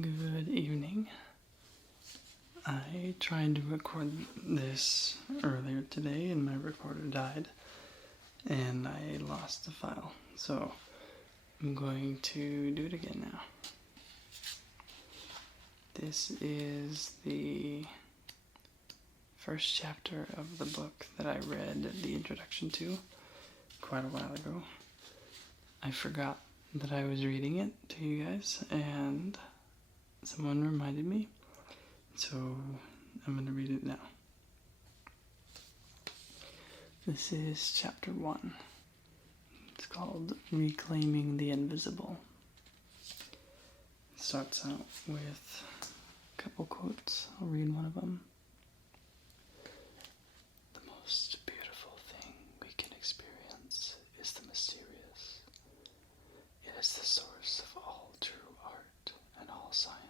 Good evening. I tried to record this earlier today and my recorder died and I lost the file. So I'm going to do it again now. This is the first chapter of the book that I read the introduction to quite a while ago. I forgot that I was reading it to you guys and someone reminded me, so I'm going to read it now. This is chapter 1. It's called Reclaiming the Invisible. It starts out with a couple quotes. I'll read one of them. The most beautiful thing we can experience is the mysterious. It is the source of all true art and all science.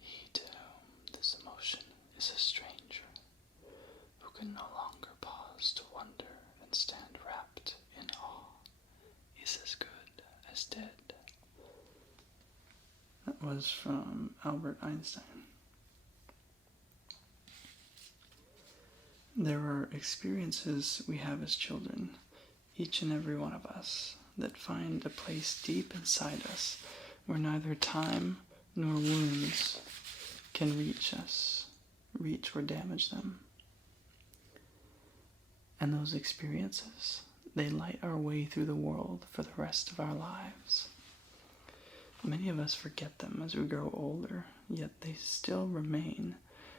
He to whom this emotion is a stranger, who can no longer pause to wonder and stand wrapped in awe, is as good as dead. That was from Albert Einstein. There are experiences we have as children, each and every one of us, that find a place deep inside us where neither time nor wounds can reach or damage them. And those experiences, they light our way through the world for the rest of our lives. Many of us forget them as we grow older, yet they still remain,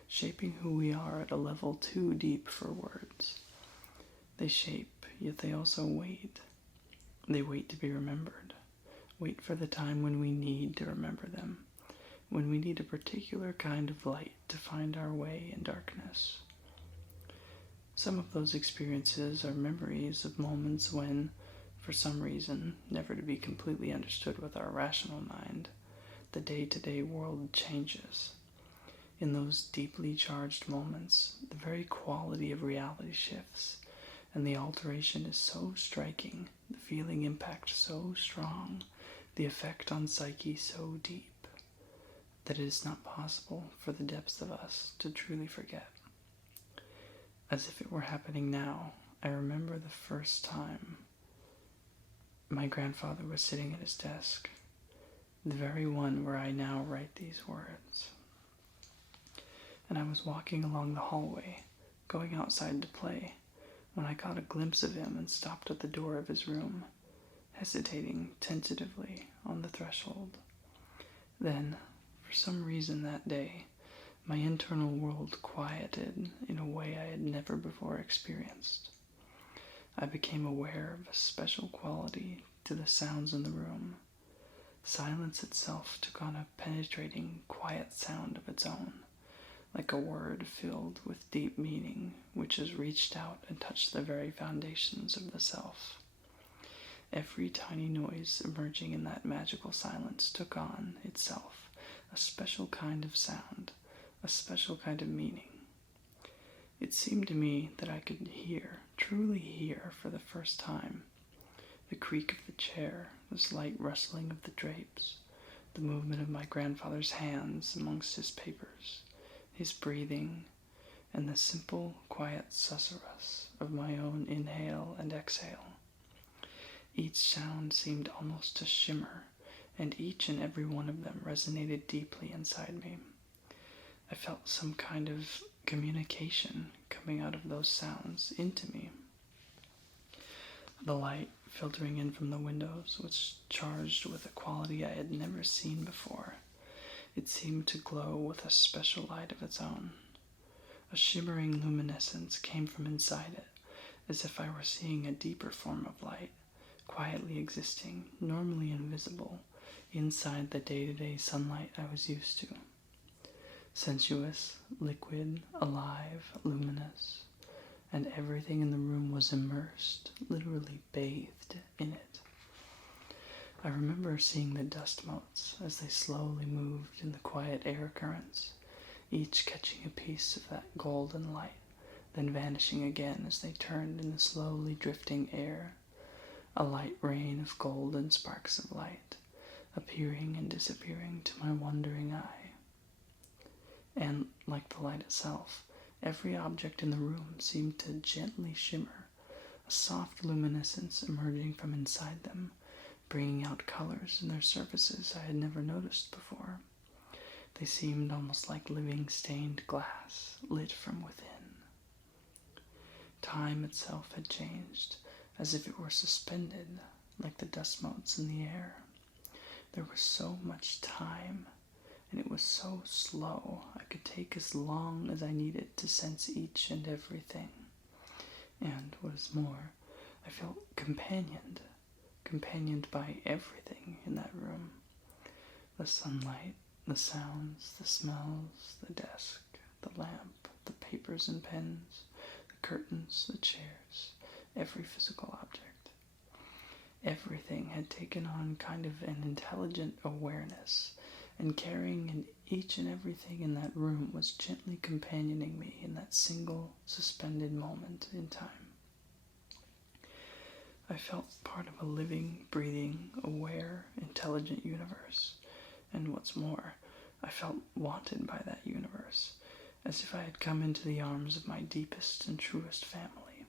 shaping who we are at a level too deep for words. They shape, yet they also wait. They wait to be remembered. Wait for the time when we need to remember them, when we need a particular kind of light to find our way in darkness. Some of those experiences are memories of moments when, for some reason, never to be completely understood with our rational mind, the day-to-day world changes. In those deeply charged moments, the very quality of reality shifts, and the alteration is so striking, the feeling impact so strong, the effect on psyche so deep, that it is not possible for the depths of us to truly forget. As if it were happening now, I remember the first time my grandfather was sitting at his desk, the very one where I now write these words. And I was walking along the hallway, going outside to play, when I caught a glimpse of him and stopped at the door of his room, hesitating tentatively on the threshold. Then, for some reason that day, my internal world quieted in a way I had never before experienced. I became aware of a special quality to the sounds in the room. Silence itself took on a penetrating, quiet sound of its own, like a word filled with deep meaning, which has reached out and touched the very foundations of the self. Every tiny noise emerging in that magical silence took on, itself, a special kind of sound, a special kind of meaning. It seemed to me that I could hear, truly hear for the first time, the creak of the chair, the slight rustling of the drapes, the movement of my grandfather's hands amongst his papers, his breathing, and the simple, quiet susurrus of my own inhale and exhale. Each sound seemed almost to shimmer, and each and every one of them resonated deeply inside me. I felt some kind of communication coming out of those sounds into me. The light filtering in from the windows was charged with a quality I had never seen before. It seemed to glow with a special light of its own. A shimmering luminescence came from inside it, as if I were seeing a deeper form of light, quietly existing, normally invisible, inside the day-to-day sunlight I was used to. Sensuous, liquid, alive, luminous, and everything in the room was immersed, literally bathed in it. I remember seeing the dust motes as they slowly moved in the quiet air currents, each catching a piece of that golden light, then vanishing again as they turned in the slowly drifting air. A light rain of golden sparks of light, appearing and disappearing to my wondering eye. And like the light itself, every object in the room seemed to gently shimmer, a soft luminescence emerging from inside them, bringing out colors in their surfaces I had never noticed before. They seemed almost like living stained glass, lit from within. Time itself had changed, as if it were suspended, like the dust motes in the air. There was so much time, and it was so slow I could take as long as I needed to sense each and everything. And what is more, I felt companioned by everything in that room. The sunlight, the sounds, the smells, the desk, the lamp, the papers and pens, the curtains, the chairs, every physical object. Everything had taken on kind of an intelligent awareness, and carrying in each and everything in that room was gently companioning me in that single, suspended moment in time. I felt part of a living, breathing, aware, intelligent universe, and what's more, I felt wanted by that universe, as if I had come into the arms of my deepest and truest family.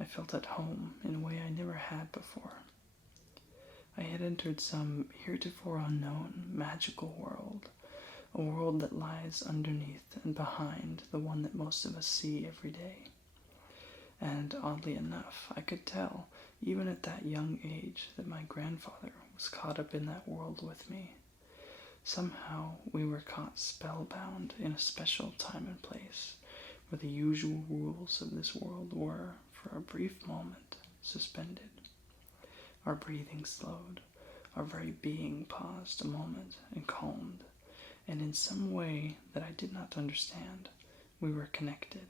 I felt at home in a way I never had before. I had entered some heretofore unknown, magical world, a world that lies underneath and behind the one that most of us see every day. And oddly enough, I could tell, even at that young age, that my grandfather was caught up in that world with me. Somehow we were caught spellbound in a special time and place, where the usual rules of this world were, for a brief moment, suspended. Our breathing slowed, our very being paused a moment and calmed, and in some way that I did not understand, we were connected.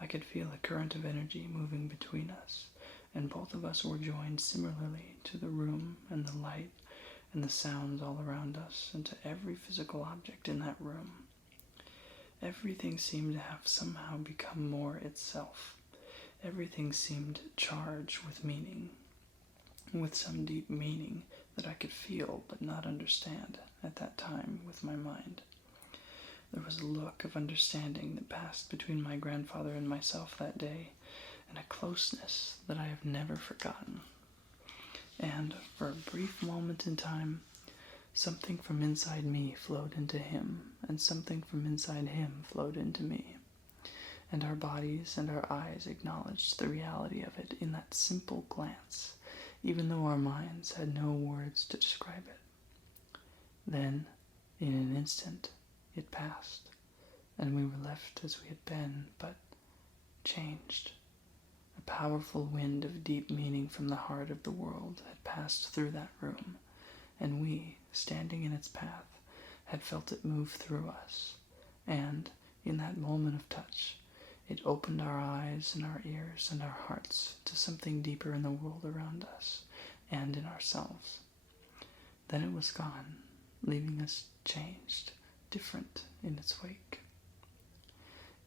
I could feel a current of energy moving between us, and both of us were joined similarly to the room and the light and the sounds all around us, and to every physical object in that room. Everything seemed to have somehow become more itself. Everything seemed charged with meaning, with some deep meaning that I could feel but not understand at that time with my mind. There was a look of understanding that passed between my grandfather and myself that day, and a closeness that I have never forgotten. And for a brief moment in time, something from inside me flowed into him, and something from inside him flowed into me. And our bodies and our eyes acknowledged the reality of it in that simple glance, even though our minds had no words to describe it. Then, in an instant, it passed, and we were left as we had been, but changed. A powerful wind of deep meaning from the heart of the world had passed through that room, and we, standing in its path, had felt it move through us, and, in that moment of touch, it opened our eyes and our ears and our hearts to something deeper in the world around us and in ourselves. Then it was gone, leaving us changed, different in its wake.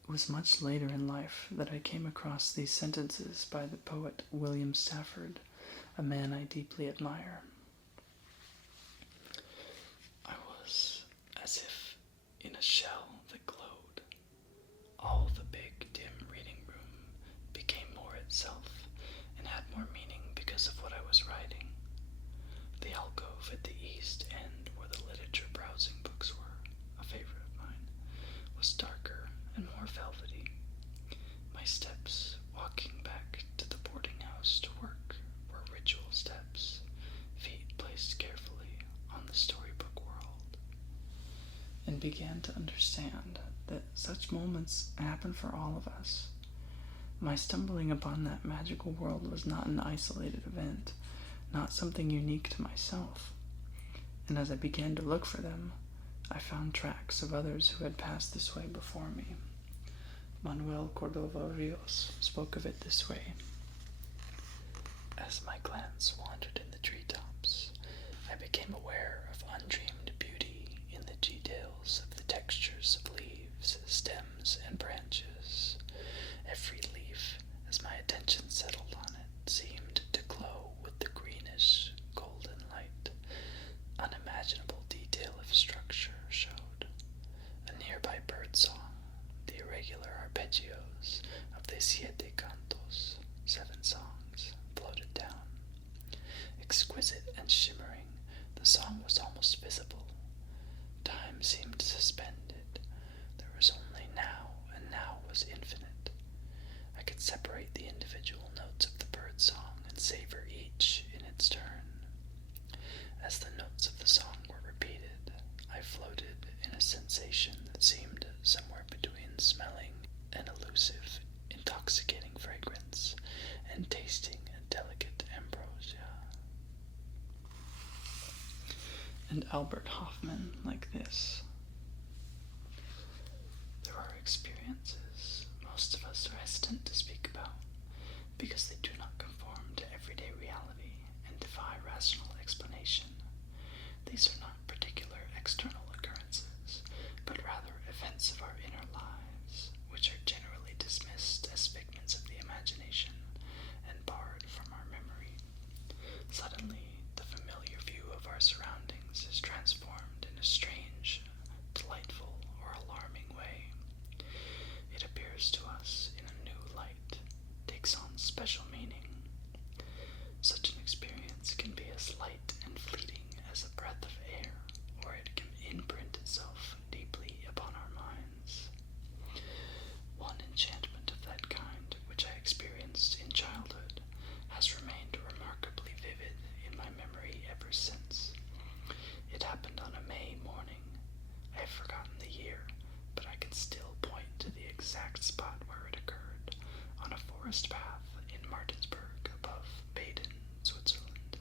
It was much later in life that I came across these sentences by the poet William Stafford, a man I deeply admire. I was as if in a shell that glowed. All the big, dim reading room became more itself and had more meaning because of what I was writing. The alcove at the east end, where the literature browsing books were, a favorite of mine, was darker and more velvety. My steps, walking back to the boarding house to work, were ritual steps, feet placed carefully on the storybook world, and began to understand that such moments happen for all of us. My stumbling upon that magical world was not an isolated event, not something unique to myself. And as I began to look for them, I found tracks of others who had passed this way before me. Manuel Cordova Rios spoke of it this way. As my glance wandered in the treetops, I became aware of undreamed beauty in the details of the textures of leaves, stems, and branches. Every leaf, as my attention settled on it, seemed to glow with the greenish, golden light, and shimmering, the song was almost visible. Time seemed suspended. There was only now, and now was infinite. I could separate the individual notes of the bird song and savor each in its turn. As the notes of the song were repeated, I floated in a sensation that seemed somewhere between smelling an elusive, intoxicating fragrance and tasting a delicate ambrosia. And Albert Hoffman like this. There are experiences most of us are hesitant to speak about because they do not conform to everyday reality and defy rational explanation. These are not particular external occurrences, but rather events of our inner lives, which are generally dismissed as figments of the imagination and barred from our memory. Suddenly, the familiar view of our surroundings is transformed in a strange, delightful, or alarming way. It appears to us in a new light, takes on special meaning. Such an experience can be as light and fleeting as a breath of air, or it can imprint itself deeply upon our minds. One enchantment of that kind, which I experienced in childhood, has remained remarkably vivid in my memory ever since. It happened on a May morning. I have forgotten the year, but I can still point to the exact spot where it occurred, on a forest path in Martinsburg above Baden, Switzerland.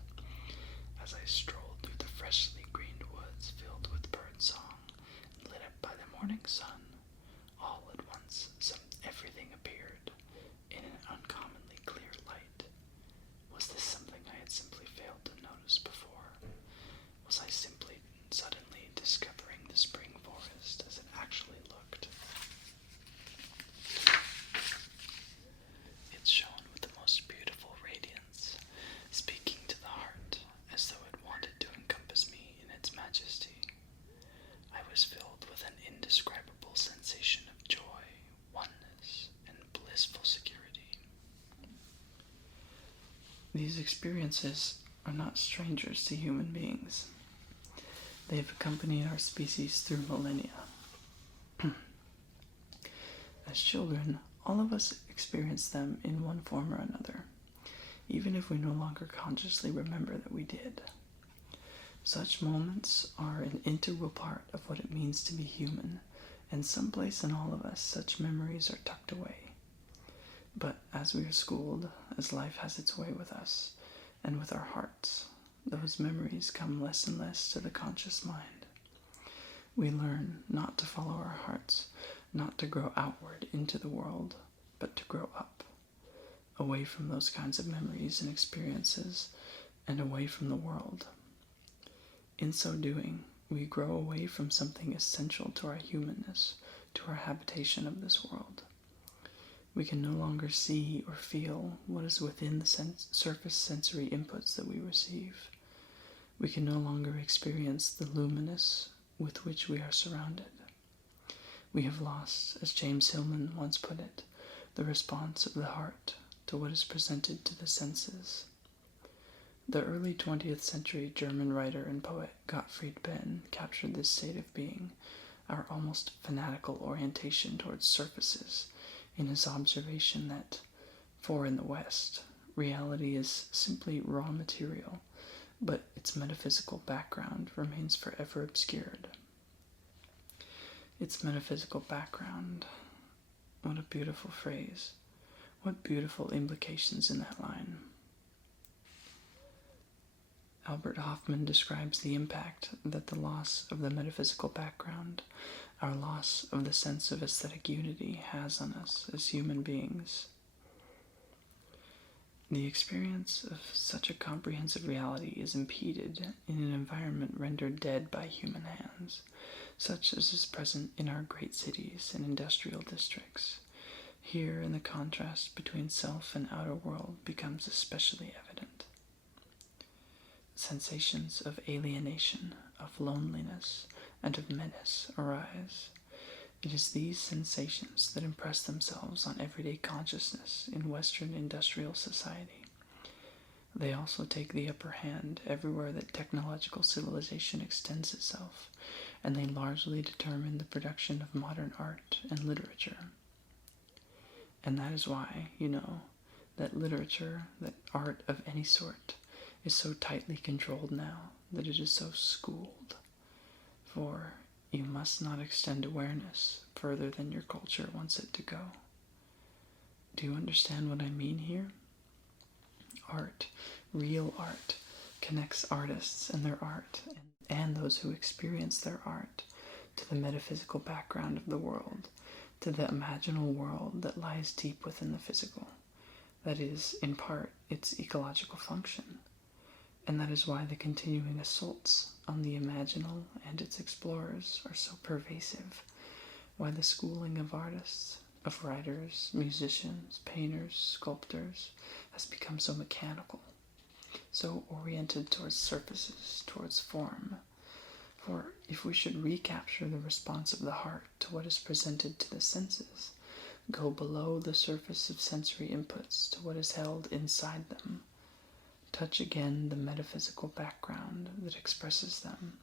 As I strolled through the freshly greened woods filled with bird song, lit up by the morning sun, all at once everything appeared in an uncommonly clear light. Was this something I had simply failed to notice before? Was I simply suddenly discovering the spring forest as it actually looked? It shone with the most beautiful radiance, speaking to the heart as though it wanted to encompass me in its majesty. I was filled with an indescribable sensation of joy, oneness, and blissful security. These experiences are not strangers to human beings. They have accompanied our species through millennia. As children, all of us experience them in one form or another, even if we no longer consciously remember that we did. Such moments are an integral part of what it means to be human, and someplace in all of us such memories are tucked away. But as we are schooled, as life has its way with us, and with our hearts, those memories come less and less to the conscious mind. We learn not to follow our hearts, not to grow outward into the world, but to grow up, away from those kinds of memories and experiences, and away from the world. In so doing, we grow away from something essential to our humanness, to our habitation of this world. We can no longer see or feel what is within the surface sensory inputs that we receive. We can no longer experience the luminous with which we are surrounded. We have lost, as James Hillman once put it, the response of the heart to what is presented to the senses. The early 20th century German writer and poet Gottfried Benn captured this state of being, our almost fanatical orientation towards surfaces, in his observation that, for in the West, reality is simply raw material, but its metaphysical background remains forever obscured. Its metaphysical background. What a beautiful phrase. What beautiful implications in that line. Albert Hoffman describes the impact that the loss of the metaphysical background, our loss of the sense of aesthetic unity, has on us as human beings. The experience of such a comprehensive reality is impeded in an environment rendered dead by human hands, such as is present in our great cities and industrial districts. Here, the contrast between self and outer world becomes especially evident. Sensations of alienation, of loneliness, and of menace arise. It is these sensations that impress themselves on everyday consciousness in Western industrial society. They also take the upper hand everywhere that technological civilization extends itself, and they largely determine the production of modern art and literature. And that is why, that literature, that art of any sort, is so tightly controlled now, that it is so schooled. For you must not extend awareness further than your culture wants it to go. Do you understand what I mean here? Art, real art, connects artists and their art, and those who experience their art, to the metaphysical background of the world, to the imaginal world that lies deep within the physical. That is, in part, its ecological function. And that is why the continuing assaults on the imaginal and its explorers are so pervasive, why the schooling of artists, of writers, musicians, painters, sculptors, has become so mechanical, so oriented towards surfaces, towards form. For if we should recapture the response of the heart to what is presented to the senses, go below the surface of sensory inputs to what is held inside them, touch again the metaphysical background that expresses them,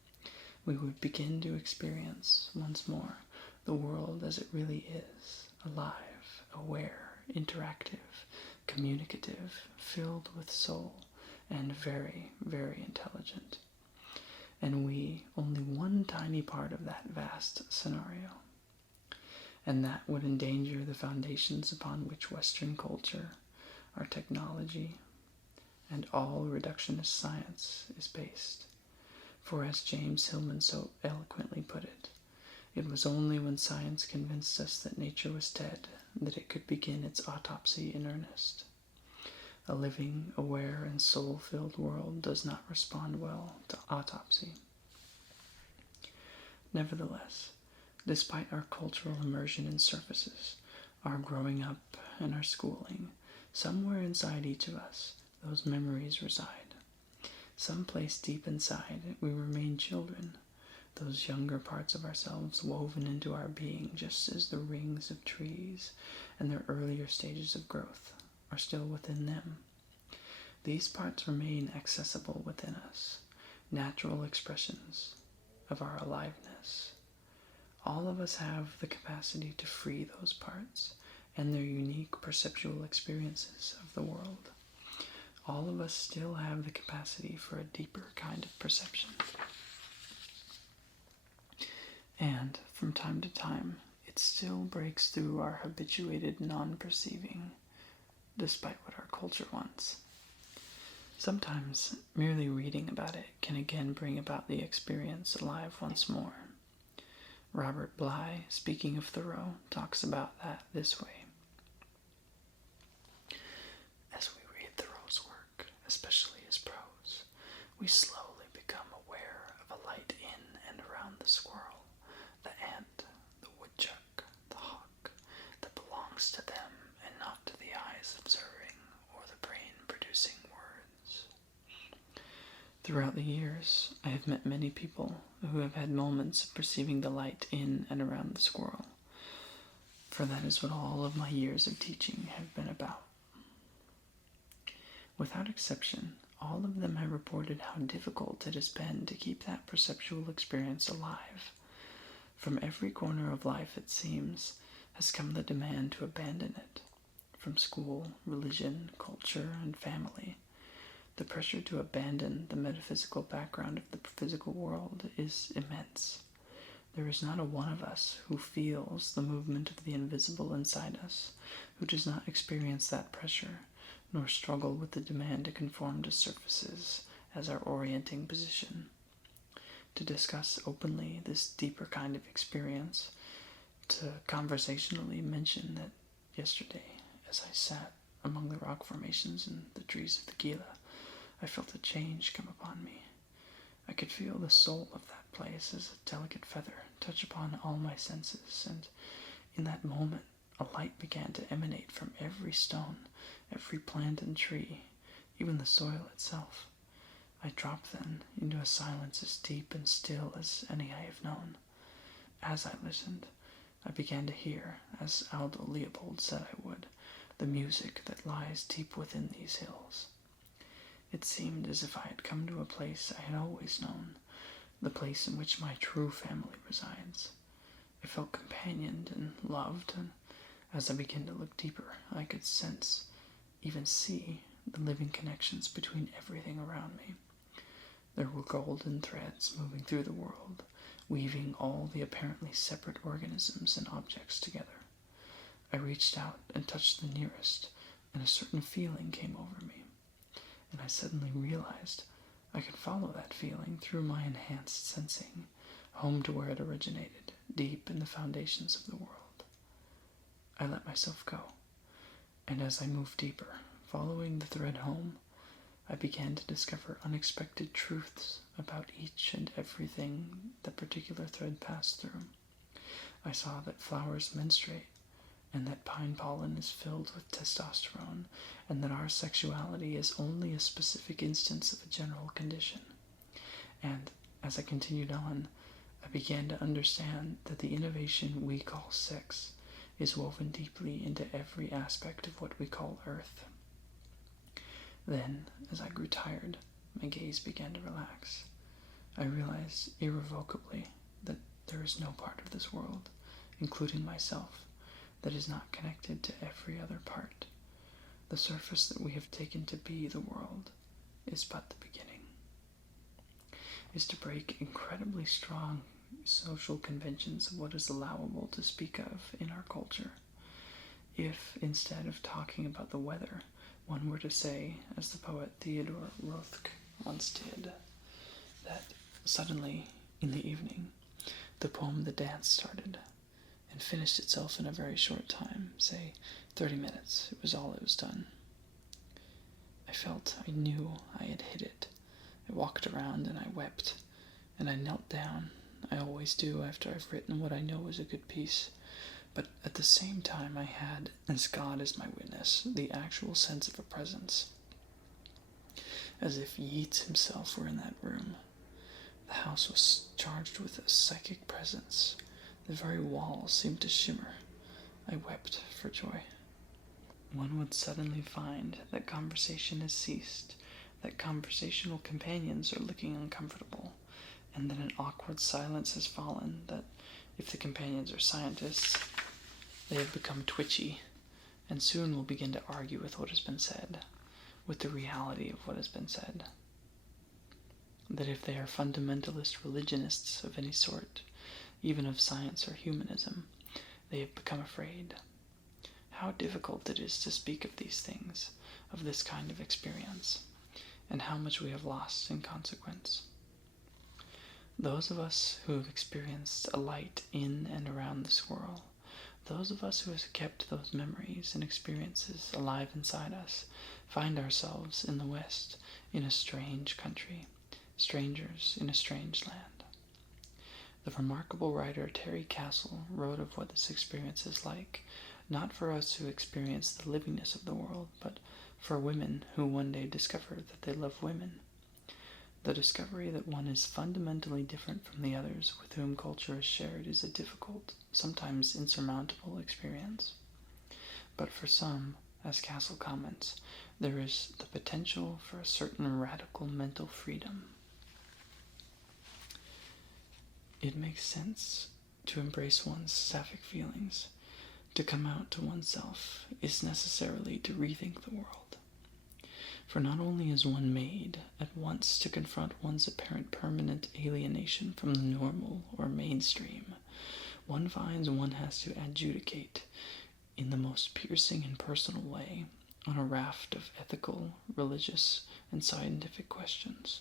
we would begin to experience once more the world as it really is, alive, aware, interactive, communicative, filled with soul, and very, very intelligent. And we only one tiny part of that vast scenario. And that would endanger the foundations upon which Western culture, our technology, and all reductionist science is based. For as James Hillman so eloquently put it, it was only when science convinced us that nature was dead that it could begin its autopsy in earnest. A living, aware, and soul-filled world does not respond well to autopsy. Nevertheless, despite our cultural immersion in surfaces, our growing up and our schooling, somewhere inside each of us, those memories reside. Someplace deep inside, we remain children, those younger parts of ourselves woven into our being just as the rings of trees and their earlier stages of growth are still within them. These parts remain accessible within us, natural expressions of our aliveness. All of us have the capacity to free those parts and their unique perceptual experiences of the world. All of us still have the capacity for a deeper kind of perception. And from time to time, it still breaks through our habituated non-perceiving, despite what our culture wants. Sometimes, merely reading about it can again bring about the experience alive once more. Robert Bly, speaking of Thoreau, talks about that this way. As we read Thoreau's work, especially his prose, we slowly become aware of a light in and around the squirrel, the ant, the woodchuck, the hawk, that belongs to them and not to the eyes observing or the brain producing words. Throughout the years, I have met many people who have had moments of perceiving the light in and around the squirrel, for that is what all of my years of teaching have been about. Without exception, all of them have reported how difficult it has been to keep that perceptual experience alive. From every corner of life, it seems, has come the demand to abandon it. From school, religion, culture, and family, the pressure to abandon the metaphysical background of the physical world is immense. There is not a one of us who feels the movement of the invisible inside us, who does not experience that pressure, nor struggle with the demand to conform to surfaces as our orienting position. To discuss openly this deeper kind of experience, to conversationally mention that yesterday, as I sat among the rock formations and the trees of the Gila, I felt a change come upon me. I could feel the soul of that place as a delicate feather touch upon all my senses, and in that moment a light began to emanate from every stone, every plant and tree, even the soil itself. I dropped then into a silence as deep and still as any I have known. As I listened, I began to hear, as Aldo Leopold said I would, the music that lies deep within these hills. It seemed as if I had come to a place I had always known, the place in which my true family resides. I felt companioned and loved, and as I began to look deeper, I could sense, even see, the living connections between everything around me. There were golden threads moving through the world, weaving all the apparently separate organisms and objects together. I reached out and touched the nearest, and a certain feeling came over me. And I suddenly realized I could follow that feeling through my enhanced sensing, home to where it originated, deep in the foundations of the world. I let myself go, and as I moved deeper, following the thread home, I began to discover unexpected truths about each and everything that particular thread passed through. I saw that flowers menstruate, and that pine pollen is filled with testosterone, and that our sexuality is only a specific instance of a general condition. And as I continued on, I began to understand that the innovation we call sex is woven deeply into every aspect of what we call Earth. Then, as I grew tired, my gaze began to relax. I realized irrevocably that there is no part of this world, including myself, that is not connected to every other part. The surface that we have taken to be the world is but the beginning. Is to break incredibly strong social conventions of what is allowable to speak of in our culture. If, instead of talking about the weather, one were to say, as the poet Theodore Roethke once did, that suddenly, in the evening, the poem The Dance started, and finished itself in a very short time, say 30 minutes. It was all it was done. I knew I had hit it. I walked around and I wept, and I knelt down. I always do after I've written what I know is a good piece. But at the same time I had, as God is my witness, the actual sense of a presence. As if Yeats himself were in that room. The house was charged with a psychic presence. The very walls seemed to shimmer. I wept for joy. One would suddenly find that conversation has ceased, that conversational companions are looking uncomfortable, and that an awkward silence has fallen, that if the companions are scientists, they have become twitchy, and soon will begin to argue with what has been said, with the reality of what has been said. That if they are fundamentalist religionists of any sort, even of science or humanism, they have become afraid. How difficult it is to speak of these things, of this kind of experience, and how much we have lost in consequence. Those of us who have experienced a light in and around the swirl, those of us who have kept those memories and experiences alive inside us, find ourselves in the West in a strange country, strangers in a strange land. The remarkable writer Terry Castle wrote of what this experience is like, not for us who experience the livingness of the world, but for women who one day discover that they love women. The discovery that one is fundamentally different from the others with whom culture is shared is a difficult, sometimes insurmountable experience. But for some, as Castle comments, there is the potential for a certain radical mental freedom. It makes sense to embrace one's sapphic feelings. To come out to oneself is necessarily to rethink the world. For not only is one made at once to confront one's apparent permanent alienation from the normal or mainstream, one finds one has to adjudicate in the most piercing and personal way on a raft of ethical, religious, and scientific questions.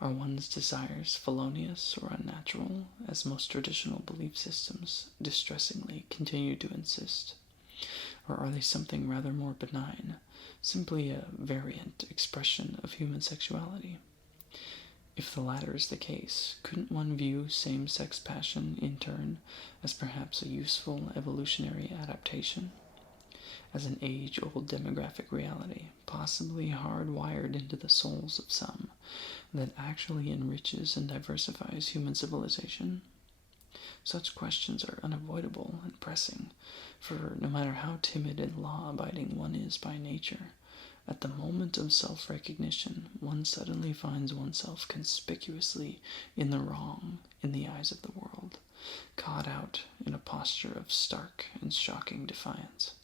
Are one's desires felonious or unnatural, as most traditional belief systems distressingly continue to insist? Or are they something rather more benign, simply a variant expression of human sexuality? If the latter is the case, couldn't one view same-sex passion in turn as perhaps a useful evolutionary adaptation? As an age-old demographic reality, possibly hardwired into the souls of some, that actually enriches and diversifies human civilization? Such questions are unavoidable and pressing, for no matter how timid and law-abiding one is by nature, At the moment of self-recognition, one suddenly finds oneself conspicuously in the wrong in the eyes of the world, caught out in a posture of stark and shocking defiance.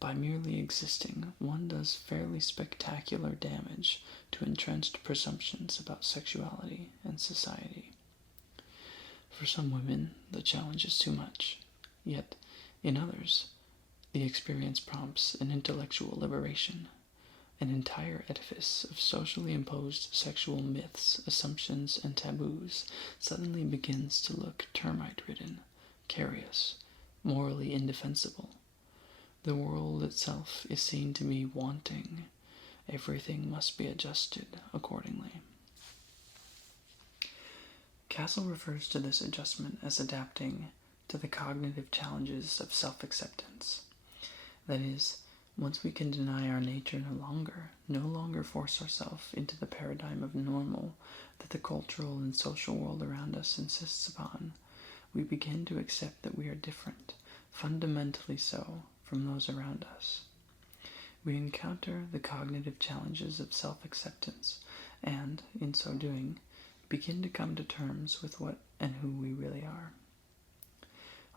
By merely existing, one does fairly spectacular damage to entrenched presumptions about sexuality and society. For some women, the challenge is too much, yet in others, the experience prompts an intellectual liberation. An entire edifice of socially imposed sexual myths, assumptions, and taboos suddenly begins to look termite-ridden, carious, morally indefensible. The world itself is seen to be wanting. Everything must be adjusted accordingly. Castle refers to this adjustment as adapting to the cognitive challenges of self-acceptance. That is, once we can deny our nature no longer force ourselves into the paradigm of normal that the cultural and social world around us insists upon, we begin to accept that we are different, fundamentally so, from those around us. We encounter the cognitive challenges of self-acceptance and, in so doing, begin to come to terms with what and who we really are.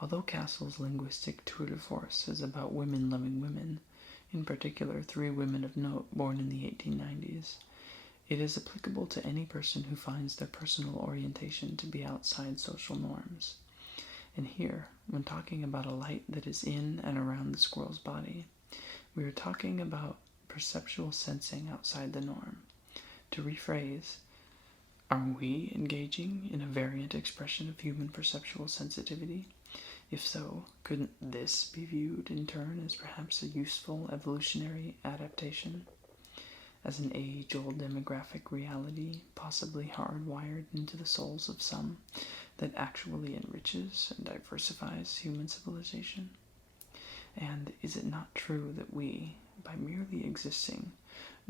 Although Castle's linguistic tour de force is about women loving women, in particular 3 women of note born in the 1890s, it is applicable to any person who finds their personal orientation to be outside social norms. And here, when talking about a light that is in and around the squirrel's body, we are talking about perceptual sensing outside the norm. To rephrase, are we engaging in a variant expression of human perceptual sensitivity? If so, couldn't this be viewed in turn as perhaps a useful evolutionary adaptation? As an age-old demographic reality, possibly hardwired into the souls of some, that actually enriches and diversifies human civilization? And is it not true that we, by merely existing,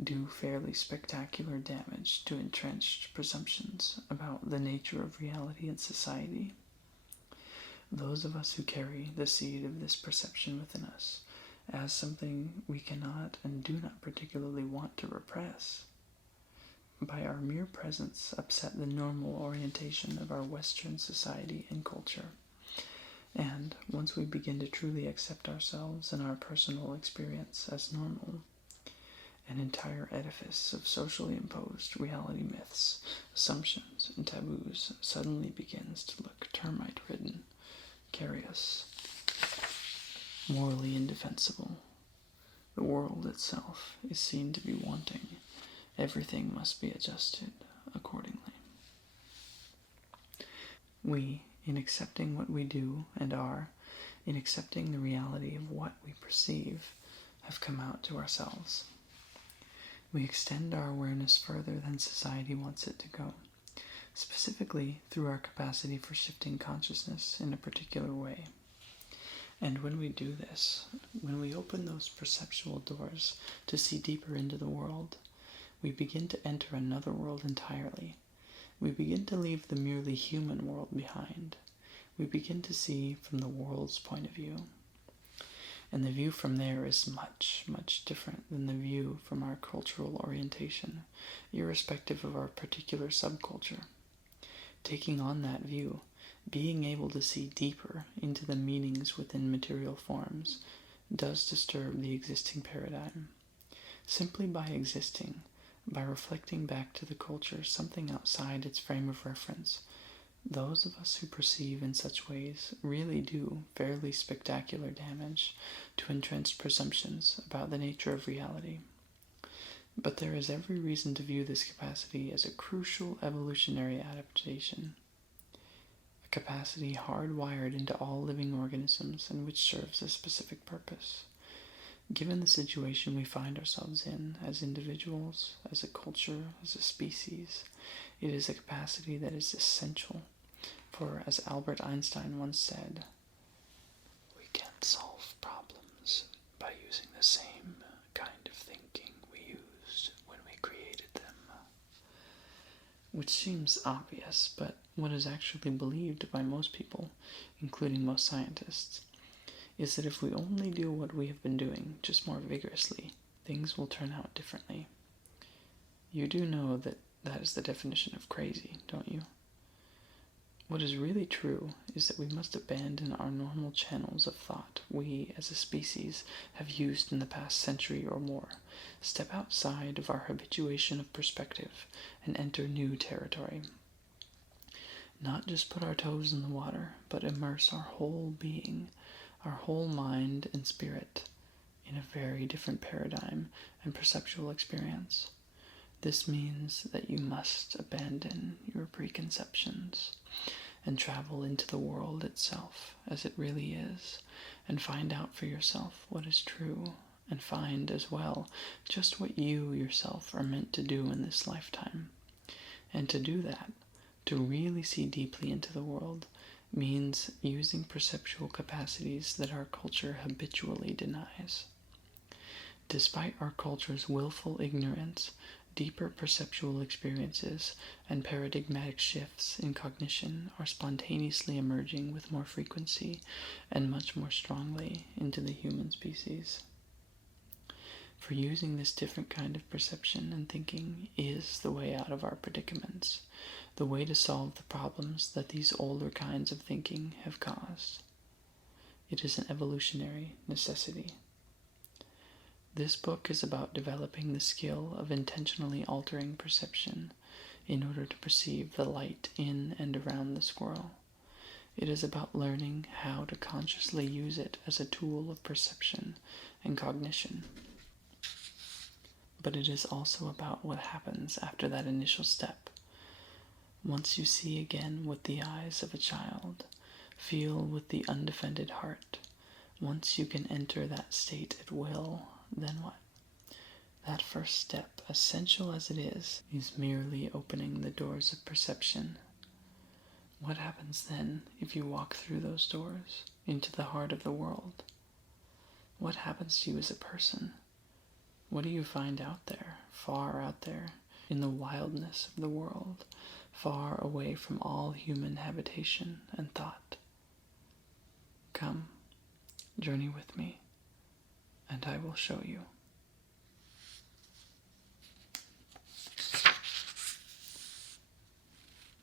do fairly spectacular damage to entrenched presumptions about the nature of reality and society? Those of us who carry the seed of this perception within us as something we cannot and do not particularly want to repress, by our mere presence upset the normal orientation of our Western society and culture. And once we begin to truly accept ourselves and our personal experience as normal, an entire edifice of socially imposed reality myths, assumptions, and taboos suddenly begins to look termite-ridden, carious, morally indefensible. The world itself is seen to be wanting. Everything must be adjusted accordingly. We, in accepting what we do and are, in accepting the reality of what we perceive, have come out to ourselves. We extend our awareness further than society wants it to go, specifically through our capacity for shifting consciousness in a particular way. And when we do this, when we open those perceptual doors to see deeper into the world, we begin to enter another world entirely. We begin to leave the merely human world behind. We begin to see from the world's point of view. And the view from there is much, much different than the view from our cultural orientation, irrespective of our particular subculture. Taking on that view, being able to see deeper into the meanings within material forms, does disturb the existing paradigm. Simply by existing, by reflecting back to the culture something outside its frame of reference, those of us who perceive in such ways really do fairly spectacular damage to entrenched presumptions about the nature of reality. But there is every reason to view this capacity as a crucial evolutionary adaptation, a capacity hardwired into all living organisms and which serves a specific purpose. Given the situation we find ourselves in as individuals, as a culture, as a species, it is a capacity that is essential. For, as Albert Einstein once said, we can't solve problems by using the same kind of thinking we used when we created them. Which seems obvious, but what is actually believed by most people, including most scientists, is that if we only do what we have been doing, just more vigorously, things will turn out differently. You do know that that is the definition of crazy, don't you? What is really true is that we must abandon our normal channels of thought we, as a species, have used in the past century or more, step outside of our habituation of perspective, and enter new territory. Not just put our toes in the water, but immerse our whole being, our whole mind and spirit, in a very different paradigm and perceptual experience. This means that you must abandon your preconceptions and travel into the world itself as it really is, and find out for yourself what is true, and find as well just what you yourself are meant to do in this lifetime. And to do that, to really see deeply into the world, means using perceptual capacities that our culture habitually denies. Despite our culture's willful ignorance, deeper perceptual experiences and paradigmatic shifts in cognition are spontaneously emerging with more frequency and much more strongly into the human species. For using this different kind of perception and thinking is the way out of our predicaments, the way to solve the problems that these older kinds of thinking have caused. It is an evolutionary necessity. This book is about developing the skill of intentionally altering perception in order to perceive the light in and around the squirrel. It is about learning how to consciously use it as a tool of perception and cognition. But it is also about what happens after that initial step. Once you see again with the eyes of a child, feel with the undefended heart, once you can enter that state at will, then what? That first step, essential as it is merely opening the doors of perception. What happens then if you walk through those doors into the heart of the world? What happens to you as a person? What do you find out there, far out there, in the wildness of the world, far away from all human habitation and thought? Come, journey with me, and I will show you.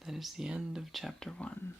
That is the end of chapter 1.